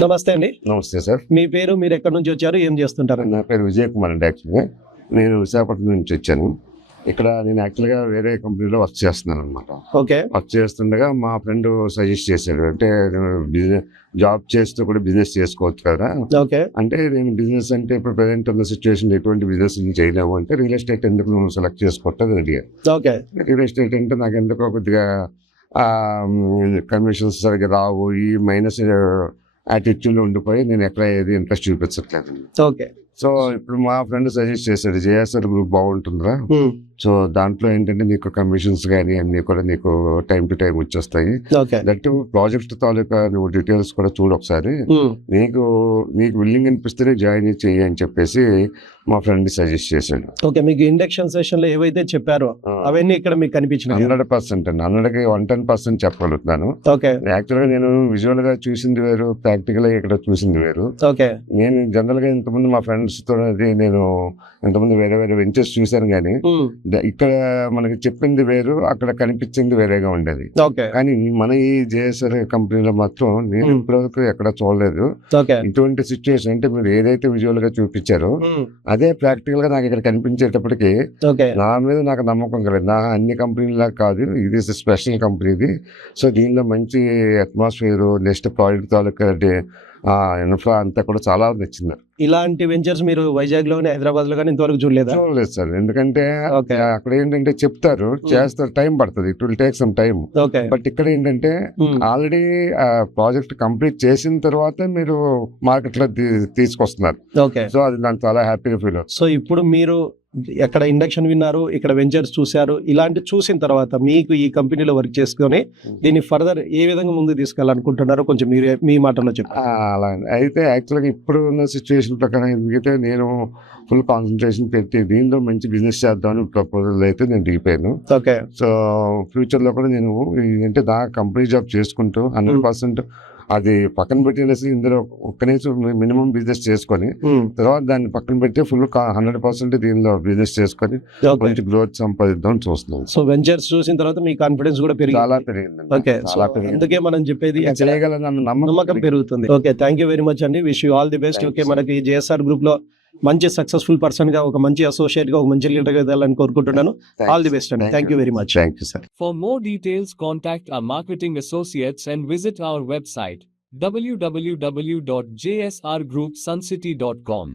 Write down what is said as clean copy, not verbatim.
నమస్తే అండి. నమస్తే సార్. మీ పేరు, మీరు ఎక్కడి నుంచి వచ్చారు, ఏం చేస్తుంటారు? నా పేరు విజయ్ కుమార్ అండి. యాక్చువల్గా నేను విశాఖపట్నం నుంచి వచ్చాను. ఇక్కడ నేను యాక్చువల్గా వేరే కంపెనీలో వర్క్ చేస్తున్నాను అనమాట. ఓకే. వర్క్ చేస్తుండగా మా ఫ్రెండ్ సజెస్ట్ చేశాడు, అంటే బిజినెస్ జాబ్ చేస్తూ కూడా బిజినెస్ చేసుకోవచ్చు కదా. ఓకే. అంటే నేను బిజినెస్ అంటే ఇప్పుడు ప్రజెంట్ ఉన్న సిచ్యువేషన్ ఎటువంటి బిజినెస్ చేయలేము, అంటే రియల్ ఎస్టేట్ ఎందుకు నువ్వు సెలెక్ట్ చేసుకోవట్లేదు అడిగారు. ఓకే. రియల్ ఎస్టేట్ అంటే నాకు ఎందుకో కొద్దిగా కమిషన్స్ సరిగ్గా రావు, ఈ మైనస్ యాటిట్యూడ్లో ఉండిపోయి నేను ఎక్కడ ఏది ఇంట్రెస్ట్ చూపించట్లేదు. ఓకే. సో ఇప్పుడు మా ఫ్రెండ్ సజెస్ట్ చేశాడు, జేఎస్ఆర్ గ్రూప్ బాగుంటుందిరా. సో దాంట్లో ఏంటంటే నీకు కమిషన్స్ కానీ అన్ని కూడా నీకు టైం టు టైం వచ్చేస్తాయి. దట్ ప్రాజెక్ట్ తాలూకా నువ్వు డీటెయిల్స్ కూడా చూడు ఒకసారి, నీకు విల్లింగ్ అనిపిస్తేనే జాయిన్ చెయ్యి అని చెప్పేసి మా ఫ్రెండ్ సజెస్ట్ చేశాడు. ఓకే. మీకు ఇండక్షన్ సెషన్ లో ఏవైతే చెప్పారో అవన్నీ ఇక్కడ మీకు కనిపించినాయి? 100% అండి. 100కి 110% చెప్పగలుగుతున్నాను. ఓకే. యాక్చువల్గా నేను విజువల్ గా చూసింది వేరు, ప్రాక్టికల్ గా ఇక్కడ చూసింది వేరు. ఓకే. నేను జనరల్ గా ఇంతకుముందు మా ఫ్రెండ్స్ తో నేను ఇంతకుముందు వేరే వేరే వెంచర్స్ చూశాను, కానీ ఇక్కడ మనకి చెప్పింది వేరు, అక్కడ కనిపించింది వేరేగా ఉండేది. కానీ మన ఈ జేఎస్ఆర్ కంపెనీలో మాత్రం నేను ఇప్పటివరకు ఎక్కడ చూడలేదు ఇటువంటి సిచ్యువేషన్. అంటే మీరు ఏదైతే విజువల్ గా చూపించారో అదే ప్రాక్టికల్ గా నాకు ఇక్కడ కనిపించేటప్పటికి నా మీద నాకు నమ్మకం కలదు. నా అన్ని కంపెనీలా కాదు, ఇది స్పెషల్ కంపెనీది. సో దీనిలో మంచి అట్మాస్ఫియర్, నెక్స్ట్ ప్రాజెక్ట్ తాలూకా ఇన్ఫ్రా అంతా కూడా చాలా నచ్చింది. ఇలాంటి వెంచర్స్ మీరు వైజాగ్ లోనే, హైదరాబాద్ లో కానీ ఇంతవరకు చూడలేదు సార్. ఎందుకంటే అక్కడ ఏంటంటే చెప్తారు, చేస్తారు, టైం పడుతుంది, it will take some time. But ఇక్కడ ఏంటంటే ఆల్రెడీ ప్రాజెక్ట్ కంప్లీట్ చేసిన తర్వాత మీరు మార్కెట్ లో తీసుకొస్తున్నారు. సో అది నాకు చాలా హ్యాపీగా ఫీల్ అవుతుంది. సో ఇప్పుడు మీరు ఎక్కడ ఇండక్షన్ విన్నారు, ఇక్కడ వెంచర్స్ చూశారు, ఇలాంటి చూసిన తర్వాత మీకు ఈ కంపెనీలో వర్క్ చేసుకొని దీన్ని ఫర్దర్ ఏ విధంగా ముందుకు తీసుకెళ్ళాలనుకుంటున్నారో కొంచెం మీరు మీ మాటల్లో చెప్పారు. అలా అయితే యాక్చువల్గా ఇప్పుడు ఉన్న సిచ్యువేషన్ ప్రకారం ఎందుకంటే నేను ఫుల్ కాన్సన్ట్రేషన్ పెట్టి దీనిలో మంచి బిజినెస్ చేద్దామని ప్రపోజల్ అయితే నేను దిగిపోయాను. ఓకే. సో ఫ్యూచర్ లో కూడా నేను అంటే నా కంపెనీ జాబ్ చేసుకుంటూ 100% అది పక్కన పెట్టేసి ఇందులో కనీసం మినిమం బిజినెస్ చేసుకొని తర్వాత దాన్ని పక్కన పెట్టి ఫుల్ 100% దీనిలో బిజినెస్ చేసుకొని మంచి గ్రోత్ సంపాదిద్దాం చూస్తున్నాం. సో వెంచర్స్ చూసిన తర్వాత మీ కాన్ఫిడెన్స్ కూడా చాలా పెరిగింది. అందుకే మనం చెప్పేది చేయగలనన్న నమ్మకం పెరుగుతుంది. Okay. Thank you very much అండి. Wish you all the best. Okay. మనకి జేఎస్ఆర్ గ్రూప్ లో మంచి సక్సెస్ఫుల్ పర్సన్ గా, ఒక మంచి అసోసియేట్ గా, ఒక మంచి లీడర్ గా ఎదగాలని కోరుకుంటున్నాను. ఆల్ ది బెస్ట్ అండి. Thank you very much. Thank you sir. For more details, contact our marketing associates and visit our website www.jsrgroupsuncity.com.